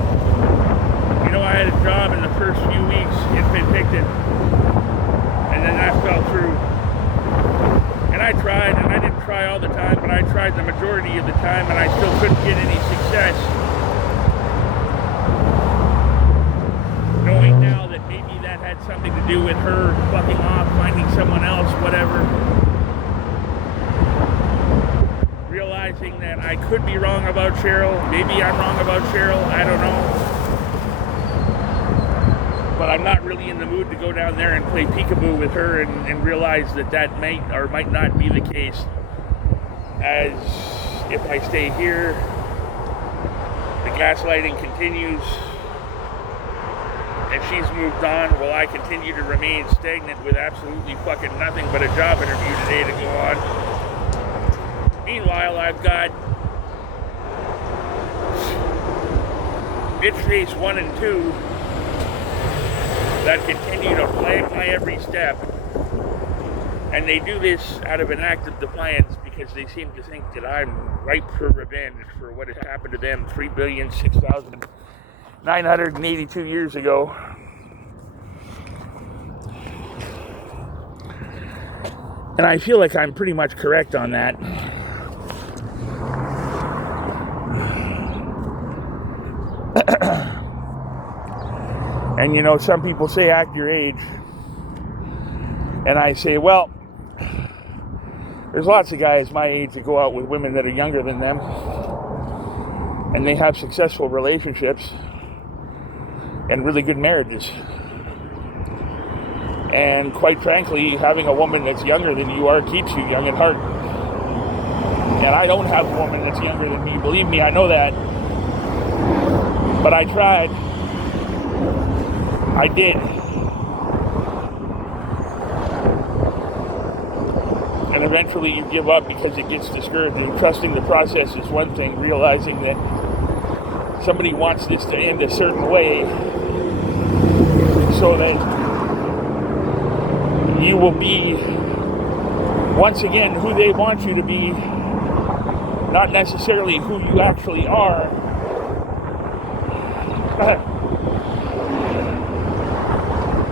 said, I had a job in the first few weeks in Penticton, and then that fell through. And I tried, and I didn't try all the time, but I tried the majority of the time, and I still couldn't get any success. Knowing now that maybe that had something to do with her fucking off, finding someone else, whatever. Realizing that I could be wrong about Cheryl. Maybe I'm wrong about Cheryl. I don't know. But I'm not really in the mood to go down there and play peekaboo with her and realize that might or might not be the case. As if I stay here, the gaslighting continues, and she's moved on, will I continue to remain stagnant with absolutely fucking nothing but a job interview today to go on? Meanwhile, I've got bitch face 1 and 2 that continue to flag my every step, and they do this out of an act of defiance because they seem to think that I'm ripe for revenge for what has happened to them 3,006,982 years ago. And I feel like I'm pretty much correct on that. And some people say act your age. And I say, well, there's lots of guys my age that go out with women that are younger than them. And they have successful relationships and really good marriages. And quite frankly, having a woman that's younger than you keeps you young at heart. And I don't have a woman that's younger than me. Believe me, I know that. But I tried. I did. And eventually you give up because it gets discouraging. Trusting the process is one thing. Realizing that somebody wants this to end a certain way so that you will be, once again, who they want you to be, not necessarily who you actually are.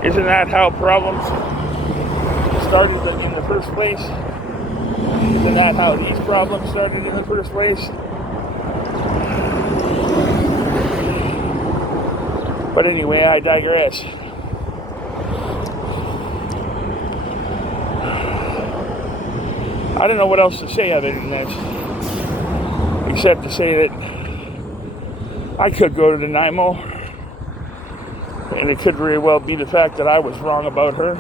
Isn't that how problems started in the first place? Isn't that how these problems started in the first place? But anyway, I digress. I don't know what else to say other than this, except to say that I could go to Nanaimo, and it could very well be the fact that I was wrong about her.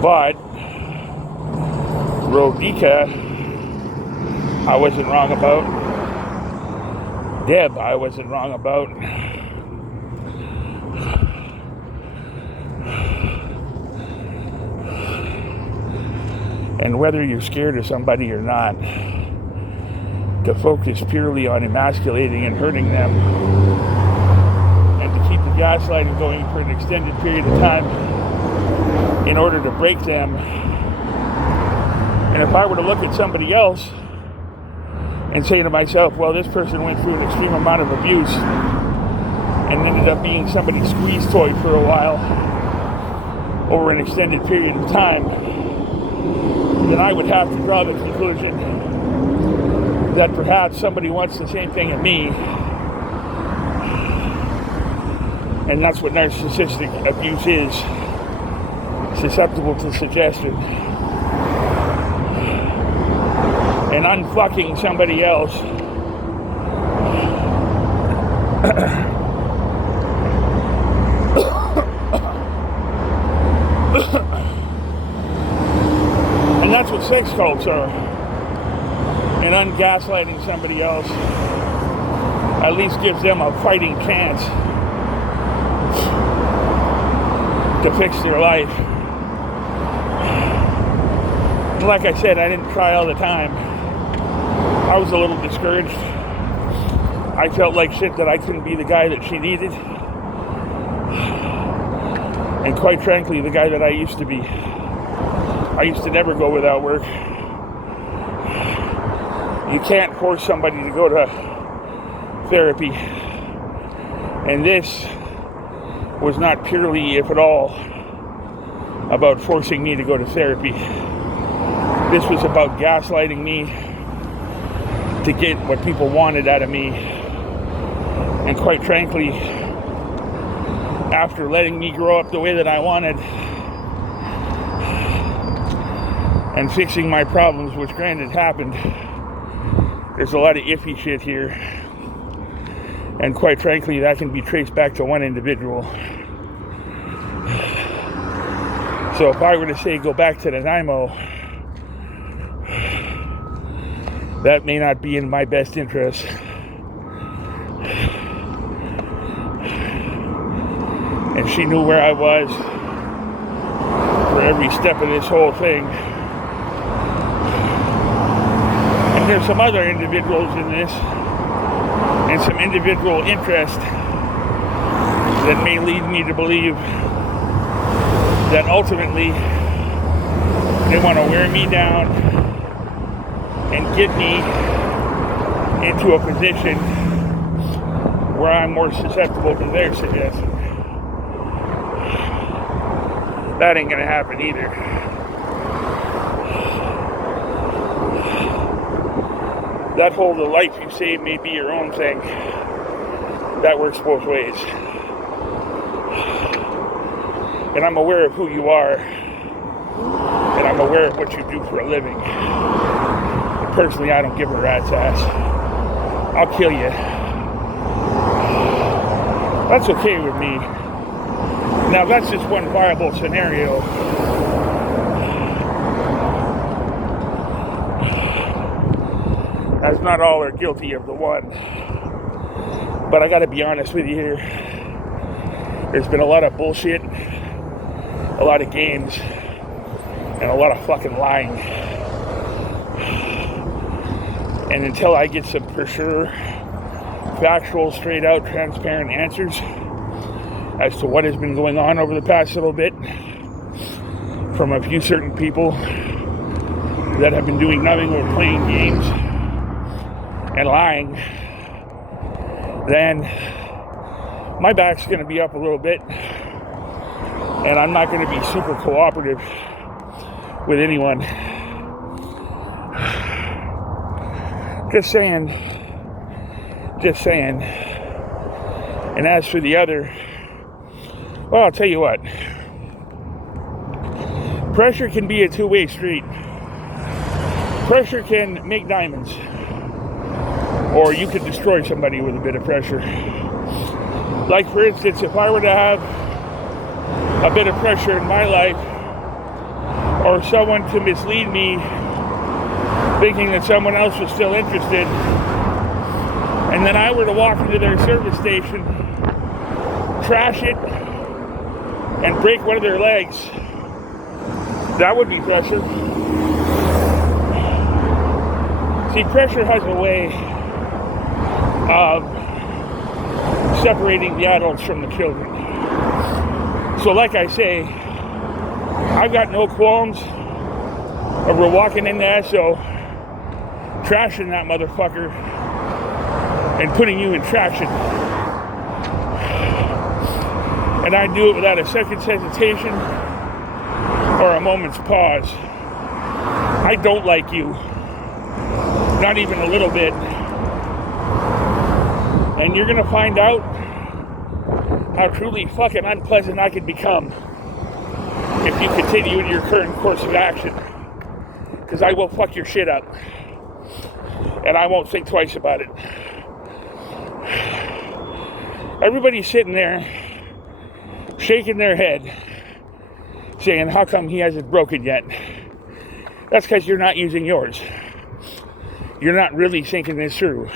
But Rodica, I wasn't wrong about. Deb, I wasn't wrong about. And whether you're scared of somebody or not, to focus purely on emasculating and hurting them, and to keep the gaslighting going for an extended period of time in order to break them. And if I were to look at somebody else and say to myself, well, this person went through an extreme amount of abuse and ended up being somebody's squeeze toy for a while over an extended period of time, then I would have to draw the conclusion that perhaps somebody wants the same thing of me. And that's what narcissistic abuse is. Susceptible to suggestion. And unfucking somebody else. And that's what sex cults are. And ungaslighting somebody else at least gives them a fighting chance to fix their life. And like I said, I didn't try all the time. I was a little discouraged. I felt like shit that I couldn't be the guy that she needed. And quite frankly, the guy that I used to be. I used to never go without work. You can't force somebody to go to therapy. And this was not purely, if at all, about forcing me to go to therapy. This was about gaslighting me to get what people wanted out of me. And quite frankly, after letting me grow up the way that I wanted and fixing my problems, which granted happened, there's a lot of iffy shit here. And quite frankly, that can be traced back to one individual. So if I were to say go back to Nanaimo, that may not be in my best interest. And she knew where I was for every step of this whole thing. And there's some other individuals in this, and some individual interest that may lead me to believe that ultimately they want to wear me down and get me into a position where I'm more susceptible to their suggestion. That ain't gonna happen either. That whole the life you save may be your own thing. That works both ways. And I'm aware of who you are. And I'm aware of what you do for a living. And personally, I don't give a rat's ass. I'll kill you. That's okay with me. Now, that's just one viable scenario. As not all are guilty of the one. But I gotta be honest with you here. There's been a lot of bullshit, a lot of games, and a lot of fucking lying. And until I get some for sure, factual, straight out, transparent answers as to what has been going on over the past little bit from a few certain people that have been doing nothing but playing games and lying, then my back's going to be up a little bit, and I'm not going to be super cooperative with anyone. Just saying. And as for the other, well, I'll tell you what. Pressure can be a two-way street. Pressure can make diamonds. Or you could destroy somebody with a bit of pressure. Like, for instance, if I were to have a bit of pressure in my life, or someone to mislead me, thinking that someone else was still interested, and then I were to walk into their service station, trash it, and break one of their legs, that would be pressure. See, pressure has a way of separating the adults from the children. So like I say, I've got no qualms over walking into Esso, trashing that motherfucker, and putting you in traction. And I do it without a second's hesitation or a moment's pause. I don't like you. Not even a little bit. And you're gonna find out how truly fucking unpleasant I could become if you continue in your current course of action. Because I will fuck your shit up. And I won't think twice about it. Everybody's sitting there, shaking their head, saying, how come he hasn't broken yet? That's because you're not using yours. You're not really thinking this through.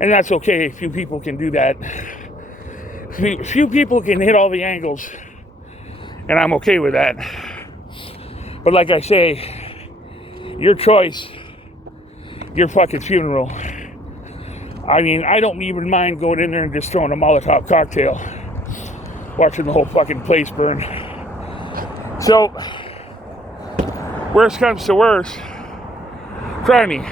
And that's okay. Few people can do that. Few people can hit all the angles. And I'm okay with that. But like I say, your choice, your fucking funeral. I mean, I don't even mind going in there and just throwing a Molotov cocktail. Watching the whole fucking place burn. So, worst comes to worst, try me.